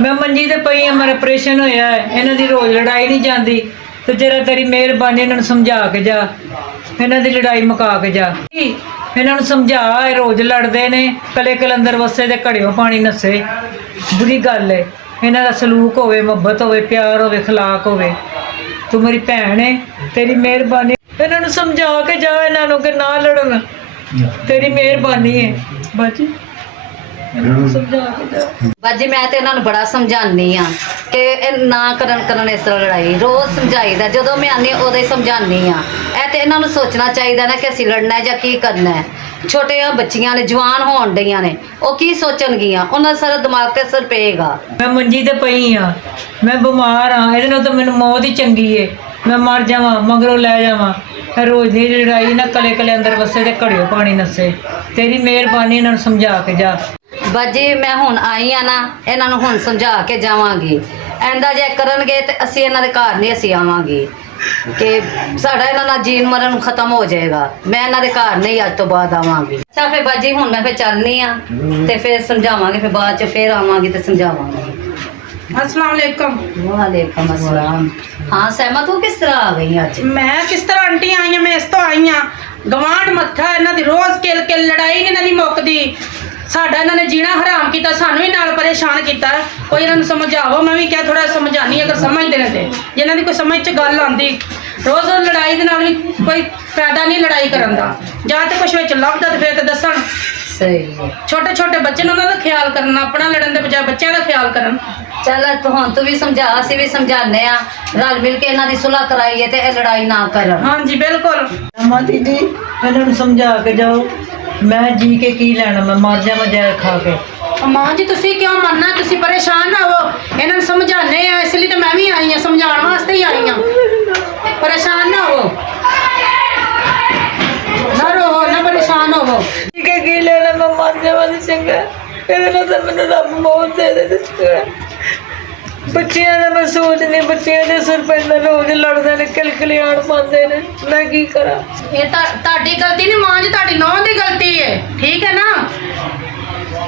मैं मंजी ते पई हाँ, मेरा ऑपरेशन होया है, इन्हां दी रोज़ लड़ाई नहीं जाती। तो जरा तेरी मेहरबानी इन्हां नूं समझा के जा, इन्हां दी लड़ाई मुका के जा। इन्हां नूं समझा, रोज़ लड़दे ने, कले कलंदर वसे ते घड़ियों पानी नस्से। बुरी गल है, इन्हां दा सलूक होवे, मुहब्बत होवे, प्यार होवे, खलाक होवे। तू मेरी भैन है, तेरी मेहरबानी इन्हां नूं समझा के जा, इन्हां नूं कि ना लड़न। तेरी मेहरबानी है बाजी, समझा के जा। बाजी मैं तो इन्होंने बड़ा समझानी हाँ कि ना करन इस तरह लड़ाई, रोज़ समझाईदा, जो मैं आनी उदों ही समझानी हाँ। यह तो इन्होंने सोचना चाहिए ना कि असीं लड़ना है या की करना है। छोटे बच्चियां ने, जवान होण डईयां ने, वो की सोचणगियां, उन्हां दा सारा दिमाग ते असर पेगा। मैं मंजी ते पई हाँ, मैं बीमार हाँ, इहदे नाल तां मैनूं मौत ही चंगी है। मैं मर जावां, मगरों लै जावां। रोज़ दी लड़ाई ना कले कले अंदर वसे ते घड़ियों पानी नस्से। तेरी मेहरबानी इन्हां नूं समझा के जा। बाजी मैं हुण आई हाँ ना, इन्हां नूं हुण समझा के जावांगी। ऐंदा जे करनगे ते असीं इन्हां दे घर नहीं असीं आवांगे कि साडा इन्हां नाल जीन मरण खत्म हो जाएगा। मैं इन्हां दे घर नहीं अज तो बाद आवांगी। अच्छा फिर बाजी हुण मैं फिर चलनी हाँ ते फिर समझावांगे, फिर बाद च फिर आवांगी ते समझावांगी। अस्सलाम वालेकुम। वालेकुम अस्सलाम। हाँ सहमा, तू किस तरह आ गई अज? मैं किस तरह आंटी आई हाँ, मैं इस तो आई हाँ। गवांढ मत्था इन्हां दी रोज़ किल किल लड़ाई नहीं इन्हां दी मुकदी। साडा इन्हां ने जीना हराम किया, सानू भी नाल परेशान किया। कोई इन्हां नूं समझावो, मैं भी क्या थोड़ा समझानी अगर समझदे ने ते, जे इन्हां दी कोई समझ च गल आंदी। रोज़ लड़ाई दे नाल भी कोई फायदा नहीं लड़ाई करन दा। जां ते कुछ विच लभदा ते फिर ते दस्सण। सही छोटे छोटे बच्चे ने, उन्हां दा ख्याल करना, अपना लड़न दे बजाय बच्चों का ख्याल करन। चल तू भी समझा, असीं भी समझाने आ, रल मिल के इन्हां दी सुलह कराइए ते ये लड़ाई ना करन। हाँ जी बिल्कुल। अम्मा दीदी इन्हां नूं समझा के जाओ। मैं जी के की लैना, मैं मर जावां जहर खा के। मां जी तुसी क्यों मरना, तुसी परेशान ना हो, इन्होंने समझाने हैं, इसलिए तो मैं भी आई हूँ, समझाने वास्ते ही आई हूँ। परेशान ना हो, ना रो, ना परेशान हो। जी के की लैना, मैं मर जावां ते चंगा। इहदे नाल तां मैनूं रब मौत दे दे ते चंगा। बच्चियां दा मैं सोचनी, बच्चियां दे सिर पैंदा, रोज़ लड़दे ने, किलकिलियाण पांदे ने, मैं की करा। ये ताड़ी गलती नहीं मां जी, ताड़ी नौं दी गलती है, ठीक है ना।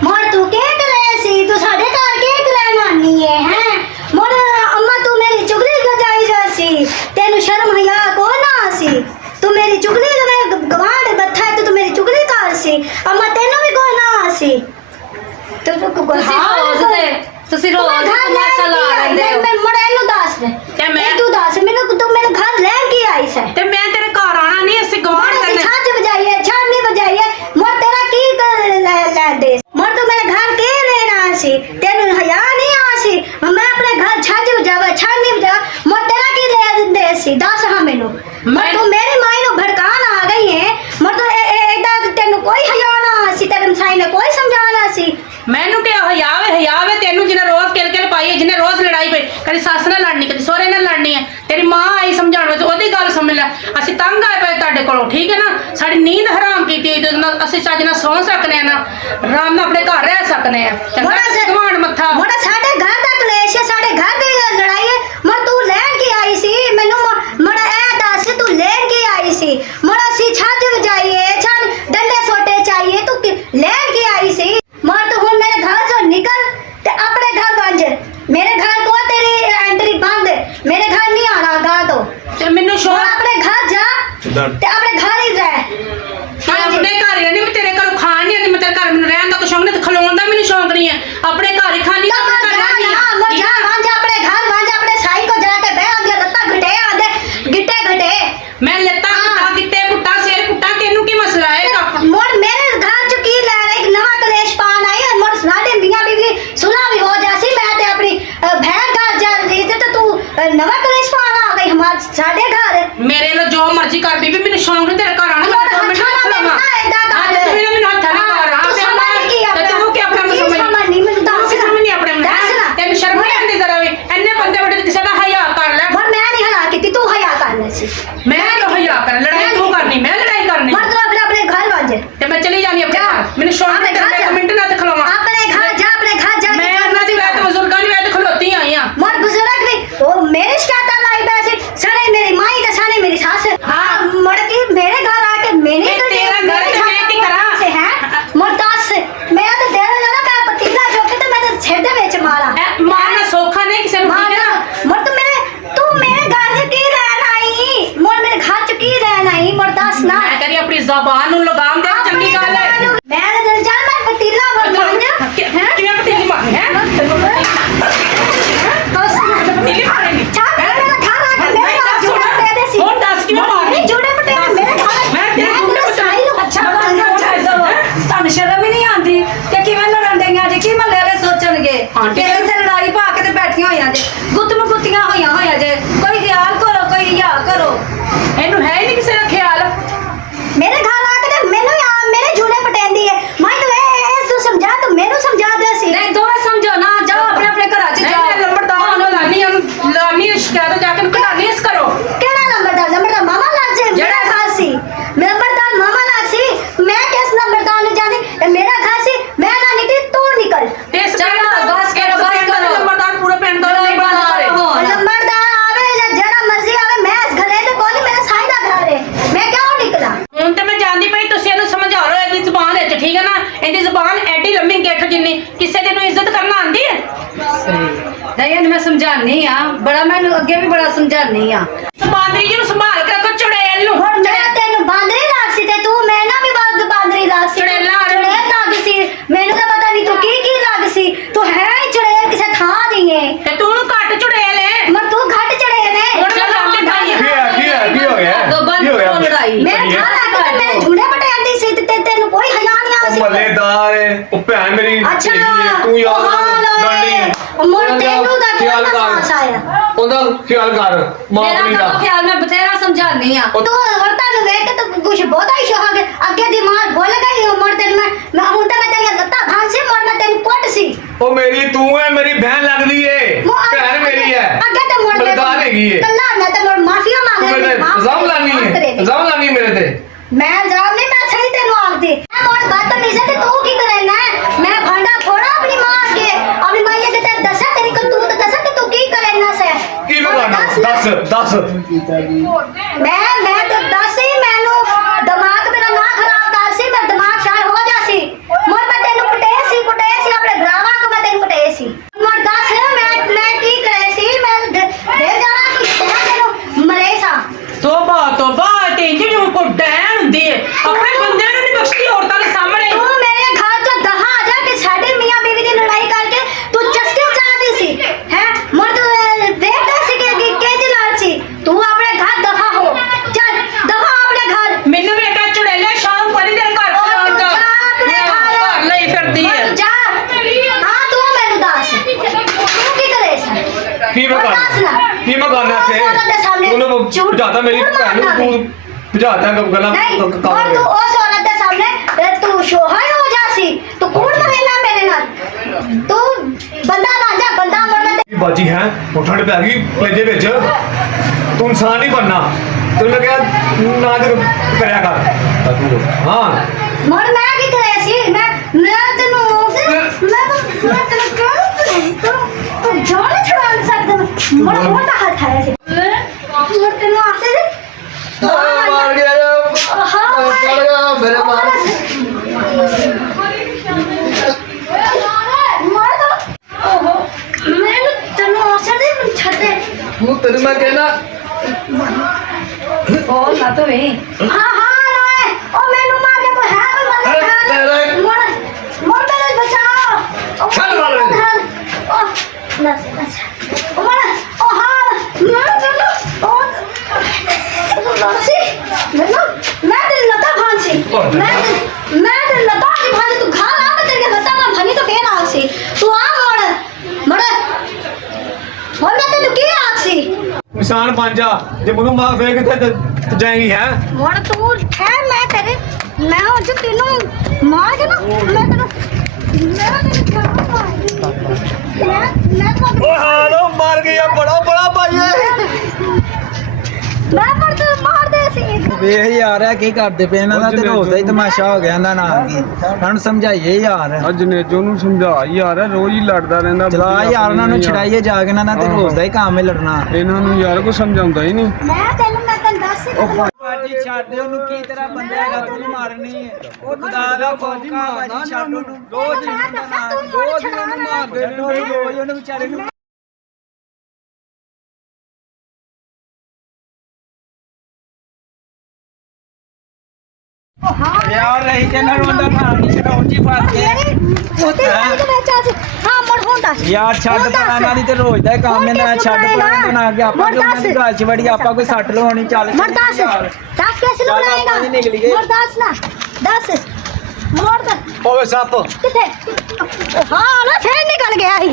मोर तू केक ले सी, तू साडे घर केक ले मानी है हैं। मोर अम्मा तू मेरी चुगली गजाई जासी, तेनु शर्म हया को ना सी। तू मेरी चुगली में गवांड बथा है, तू मेरी चुगली कर सी। अम्मा तेनु भी को ना सी। तो ਤੁਸੀਂ ਰੋਜ਼ ਤਮਾਸ਼ਾ ਲਾ ਲੈਂਦੇ ਹੋ। मैं मोर एनु दस दे ते मैं तू दस मेनू, तू मेरे घर ले के आई से। ते मैं तेरे घर आना नहीं, ऐसे गवांढ मोर करने। छाछ बजाइए, छाछ नहीं बजाइए। मोर तेरा की ले दे, मोर तू मेरे घर के लेना सी, तेनु हया नहीं आसी। मैं अपने घर छाछ बजावा, छाछ नहीं बजावा, मोर तेरा की ले दे सी। दस हाँ मेनू, मोर तू मेरी माई नु भड़कान आ गई है। मोर तो एदा तेनु कोई हया ना आसी, तेरे साई ने कोई समझाना सी। मैनू क्या हयावे तेनू, जिन्हें रोज किल किल पाई है, जिन्हें रोज लड़ाई पई, कभी सस नाल लड़नी, कभी सोहरे नाल लड़नी है। तेरी मां आई समझाने तो ओदी गल समझ लै। असीं तंग आए पे तुहाडे कोलों, ठीक है ना। साडी नींद हराम कीती होई, ते असीं चज नाल सौ सकने आ ना, आराम नाल अपने घर रह सकने आ। चंगा घमाण मत्था मोरा साडे घर दा कलेश है, साडे घर दी लड़ाई है। मोर तू लैन के आई सी, मैनू मोरा ए दस तू लैन के आई सी। मोरा सी छाज बजाइए, छाज डंडे सोटे चाहिए, तू लैन के आई सी। मोर तू हुन मेरे घर से निकल ते अपने घर बंज। मेरे घर को तेरी एंट्री बंद, मेरे घर नहीं आना गा तो। ते मैनू मोर शौक अपने घर जा ते अपने घर ही रह। मैं अपने घर ही नहीं, मैं तेरे घर खान नहीं आती। मैं तेरे घर मैनू रहन दा कोई शौक नहीं, ते खलोण दा मैनू शौक नहीं है। अपने घर ही खानी, अपने घर रहनी है। मोर जा वंज अपने घर वंज, अपने साई को जाके बह आंदे, लत्ता घटे आंदे, गिट्टे घटे। मैं लत्ता पुट्टा, गिट्टे पुट्टा, सिर पुट्टा, तेनू की मसला है? मोर मेरे घर च की ले रहे, एक नवा कलेश पान आई है। मोर साडे मियां बीवी सुलह भी हो जासी, मैं ते अपनी बहन घर जा रही थी, तो तू नवा कलेश पान आ गई हमारे साडे घर। मेरे लो जो मर्जी कर बीबी, मैनू शौक नहीं तेरे घर आना। मोर हथाना में ना एदा कर। मैनू हथा ना कर। तू समझ की अपना, तू क्या अपना समझ समझ नहीं, मैं दस समझ नहीं अपने ਸਮਝਾਨੀ ਆ ਬੜਾ, ਮੈਨੂੰ ਅੱਗੇ ਵੀ ਬੜਾ ਸਮਝਾਨੀ ਆ। ਬਾਂਦਰੀ ਜੀ ਨੂੰ ਸੰਭਾਲ ਕੇ ਰੱਖੋ, ਚੁੜੇਲ ਨੂੰ। ਹੁਣ ਮੈਂ ਤੈਨੂੰ ਬਾਂਦਰੀ ਲੱਗ ਸੀ ਤੇ ਤੂੰ ਮੈਂ ਨਾ ਵੀ ਬਾਂਦਰੀ ਲੱਗ ਸੀ। ਚੁੜੇਲ ਲੱਗ ਸੀ, ਮੈਨੂੰ ਤਾਂ ਪਤਾ ਨਹੀਂ ਤੂੰ ਕੀ ਲੱਗ ਸੀ। ਤੂੰ ਹੈ ਹੀ ਚੁੜੇਲ ਕਿਸੇ ਥਾਂ ਦੀ ਏ ਤੇ ਤੂੰ ਘੱਟ ਚੁੜੇਲ ਏ। ਮਰ ਤੂੰ ਘੱਟ ਚੜੇਲ ਏ। ਹੁਣ ਮੈਂ ਲੱਗ ਭਾਈ ਕੀ ਹੋ ਗਿਆ ਦੋ ਬੰਦ ਤੋਂ ਲੜਾਈ। ਮੈਂ ਥਾਂ ਲੱਗ ਤੇ ਮੈਂ ਝੂੜੇ ਪਟਿਆਂਦੀ ਸੀ ਤੇ ਤੈਨੂੰ ਕੋਈ ਹਯਾ ਨਹੀਂ ਆ ਸੀ। ਮੱਲੇਦਾਰ ਹੈ ਉਹ ਭੈਣ ਮੇਰੀ ਅੱਛਾ ਹੈਗੀ ਹੈ, ਤੂੰ ਯਾਦ ਲੜਨੀ ਹੈ। ਮੋਰ ਤੈਨੂੰ ਦਾ ਖਿਆਲ ਕਿਉਂ ਕਰ। ਪਾਸ ਆਇਆ ਉਹਦਾ ਖਿਆਲ ਕਰ ਮਾਂ ਮੇਰਾ ਆਪਣੀ ਤਾਂ ਦਾ। ਖਿਆਲ ਮੈਂ ਬਥੇਰਾ ਸਮਝਾਨੀ ਆ। ਤੂੰ ਵਰਤਾ ਨੂੰ ਵੇਖ ਕੇ ਤੂੰ ਕੁਛ ਬਹੁਤਾ ਹੀ ਸ਼ੌਕ ਅੱਗੇ ਦੀ ਮਾਰ ਭੁੱਲ ਗਈ ਹੋ। ਮੋਰ ਤੈਨੂੰ ਮੈਂ ਹੁਣ ਤਾਂ ਮੈਂ ਤੇਰੀਆਂ ਲੱਤਾਂ ਭਾਂ ਸੀ। ਮੋਰ ਮੈਂ ਤੈਨੂੰ ਕੁੱਟ ਸੀ। ਉਹ ਮੇਰੀ ਤੂੰ ਹੈ, ਮੇਰੀ ਭੈਣ ਲੱਗਦੀ ਏ, ਭੈਣ ਮੇਰੀ ਹੈ, ਅੱਗੇ ਤੇ ਮੋਰ ਮੱਲੇਦਾਰ ਹੈਗੀ ਏ। ਕੱਲਾ ਮੈਂ ਤੇ ਮੋਰ ਮਾਫੀਆ ਤੂੰ ਮੰਗ ਮੇਰੇ ਲਈ। ਤੇ ਇਲਜ਼ਾਮ ਲਾਨੀ ਹੈ, ਇਲਜ਼ਾਮ ਲਾਨੀ ਮੇਰੇ ਤੇ। ਮੈਂ ਇਲਜ਼ਾਮ ਨਹੀਂ, ਮੈਂ ਸਹੀ ਤੈਨੂੰ ਆਖਦੀ। ਮੈਂ ਮੋਰ ਬਦਤਮੀਜ਼ ਹੈ ਤੇ ਤੂੰ ਕੀ ਕਰੇਨਾ ਹੈ? ਮੈਂ ਭਾਂਡਾ ਫੋੜਾ ਆਪਣੀ ਮਾਂ ਅੱਗੇ, ਆਪਣੀ ਮਾਂ ਅੱਗੇ ਤੇ ਦੱਸਾਂ ਤੇਰੀ ਕਰਤੂਤ ਦੱਸਾਂ ਕਿ ਤੂੰ ਕੀ ਕਰੇਨਾ ਸੇ। ਕੀ ਬਗਾਨਾ ਦੱਸ ਮੈਂ ਤੇ ਦੱਸ ਹੀ ਮੈਨੂੰ ਦਿਮਾਗ ਮੇਰਾ ਨਾ ਖਰਾਬ ਕਰ ਸੀ। ਮੈਂ ਦਿਮਾਗ ਸ਼ਾਇਦ ਹੋ ਜਾ ਸੀ। ਮੋਰ ਮੈਂ ਤੈਨੂੰ ਕੁੱਟੇ ਸੀ ਆਪਣੇ ਭਰਾਵਾਂ ਕੋ ਮੈਂ ਤੈਨੂੰ ਕੁੱਟੇ ਸੀ। ਮੋਰ ਦੱਸ ਮੈਂ ਕੀ ਕਰੇ ਸੀ। ਮੈਂ ਦੇ ਜਾਣਾ ਕਿ ਤੈਨੂੰ ਮਰੇ ਸਾਂ। ਤੋਬਾ ਤੇ ਜਿਹਨੂੰ ਕੋ ਡੈਣ ਹੁੰਦੀ ਏ, ਆਪਣੇ ਬੰਦਿਆਂ ਨੂੰ ਨਹੀਂ ਬਖਸ਼ਦੀ ਔਰਤਾਂ ਦੇ ਸਾਹਮਣੇ। ਤੂੰ ਮੇਰੇ ਘਰ ਤੋਂ ਦਹਾ ਆ ਜਾ ਕਿ ਸਾਡੇ ਮੀਆਂ ਬੀਵੀ ਦੀ ਲੜਾਈ ਕਰਕੇ ਤੂੰ ਚਸਕੇ ਚਾਹਦੀ ਸੀ ਹੈ। ਮਰ ਤੂੰ ਵੇਖਦਾ ਸੀ ਕਿ ਕਿਹਦੇ ਨਾਲ ਸੀ। ਤੂੰ ਆਪਣੇ ਘਰ ਦਫਾ ਹੋ, ਚੱਲ ਦਫਾ ਆਪਣੇ ਘਰ। ਮੈਨੂੰ ਵੀ ਇੱਕ ਚੁੜੇਲਾ ਸ਼ਾਮ ਪਰੀ ਦੇ ਘਰ ਘਰ ਲਈ ਫਿਰਦੀ ਏ। ਜਾ ਹਾਂ ਤੂੰ ਮੈਨੂੰ ਦੱਸ ਤੂੰ ਕੀ ਕਰੇ ਸੀ। ਕੀ ਬਗਾਨਾ ਸੇ ਉਹਨੂੰ ਭਜਾਤਾ ਮੇਰੀ ਭੈਣ ਨੂੰ, ਤੂੰ ਭਜਾਤਾ ਗੱਲਾਂ ਨਹੀਂ ਕੰਮ और तू उस औरत के सामने तू शोहर हो जासी। तू कौन मरेना मेरे नाल। तू बंदा बन जा, बंदा मरना ते ਬਾਜੀ ਹੈ ਉੱਠਣ ਪੈ ਗਈ ਪਲੇਜੇ ਵਿੱਚ। ਤੂੰ ਇਨਸਾਨ ਨਹੀਂ ਬਣਨਾ, ਤੈਨੂੰ ਮੈਂ ਕਿਹਾ ਨਾ ਤੇ ਕਰਿਆ ਕਰ। ਹਾਂ मर मैं की करे सी। मैं तेनु मैं तेनु तू जान छुड़ा सकदा। मर मोटा हाथ आया सी। मर तेनु आसे सी ਮਾਰ ਗਿਆ ਮੇਰੇ ਮਾਰ। मर तो ओहो मैं तेनु आसे दे छड़ दे। ਤੂੰ ਤੈਨੂੰ ਮੈਂ ਕਹਿਣਾ ਬੋਲ ਨਾ ਤੂੰ ਵੀ। हाँ ना ओ मैनू मार के तो है कोई तेरा- मर मेरे बचाओ। चल मार मेरे। ओ नस ओ मर ओ हाँ मर चलो ओ नसी मैं तेरी लता भांसी। मैं तेरी लता की भांसी। तू घर आ, मैं तेरी लता ना भानी तो फिर आसी। तू आ मोड़ मैं तेनू की आसी। ਇਨਸਾਨ ਬਣ ਜਾ, ਜੇ ਮੈਨੂੰ ਮਾਰ ਫੇਰ ਕਿੱਥੇ ਜਾਏਗੀ ਹੈ। मोड़ तू है मैं तेरे मैं हो जो तेनू मार के ना मैं तेनू मैं ਓ ਹਾਲੋ ਮਾਰ ਗਿਆ ਬੜਾ ਭਾਈ मैं पर तू मार दे सी। ਵੇਖ ਯਾਰ ਇਹ ਕੀ ਕਰਦੇ ਪਏ ਇਹਨਾਂ ਦਾ ਤੇ ਰੋਜ਼ ਦਾ ਹੀ ਤਮਾਸ਼ਾ ਹੋ ਗਿਆ ਇਹਨਾਂ ਨਾਲ ਕੀ ਸਾਨੂੰ ਸਮਝਾਈਏ ਯਾਰ। ਅੱਜ ਨੇਜੋ ਨੂੰ ਸਮਝਾ ਯਾਰ, ਰੋਜ਼ ਹੀ ਲੜਦਾ ਰਹਿੰਦਾ। ਚਲਾ ਯਾਰ ਉਹਨਾਂ ਨੂੰ ਛਡਾਈਏ ਜਾ ਕੇ, ਇਹਨਾਂ ਦਾ ਤੇ ਰੋਜ਼ ਦਾ ਹੀ ਕੰਮ ਹੈ ਲੜਨਾ। ਇਹਨਾਂ ਨੂੰ ਯਾਰ ਕੋਈ ਸਮਝਾਉਂਦਾ ਹੀ ਨਹੀਂ। मैं तेनू दस ही ਬਾਜੀ ਛੱਡ ਦੇ ਉਹਨੂੰ, ਕੀ ਤੇਰਾ ਬੰਦਾ ਹੈਗਾ ਤੂੰ ਉਹਨੂੰ ਮਾਰਨੀ ਹੈ। ਉਹ ਖੁਦਾ ਦਾ ਖੋਕਾ ਬਾਜੀ ਛੱਡ ਉਹਨੂੰ, ਰੋਜ਼ ਹੀ ਉਹਨੂੰ ਮਾਰਦੇ ਨੇ, ਰੋਜ਼ ਉਹਨੂੰ ਵਿਚਾਰੇ ਨੂੰ। ਯਾਰ ਰਹੀ ਤੇ ਨਾ ਰੋਂਦਾ ਪਾਣੀ ਛਡਾਉਂ ਜੀ ਫਸ ਗਏ। हाँ मोड़ हों दस ਯਾਰ ਛੱਡ ਪਰਾਂ ਇਹਨਾਂ ਦੀ ਤੇ ਰੋਜ਼ ਦਾ ਹੀ ਕੰਮ ਹੈ ਨਾ। ਛੱਡ ਪਰਾਂ ਬਣਾ ਕੇ ਆਪਾਂ ਕਿ ਉਹਨਾਂ ਦੀ ਗੱਲ ਚ ਵੜੀ ਆਪਾਂ ਕੋਈ ਸੱਟ ਲਵਾਉਣੀ ਚੱਲ मोड़ दस दस कैसे चल, लगाएगा। आप निकल गए। मोड़ दस ना दस मोड़ दस ਓਏ ਸੱਪ किथे हाँ ना फिर निकल गया ही।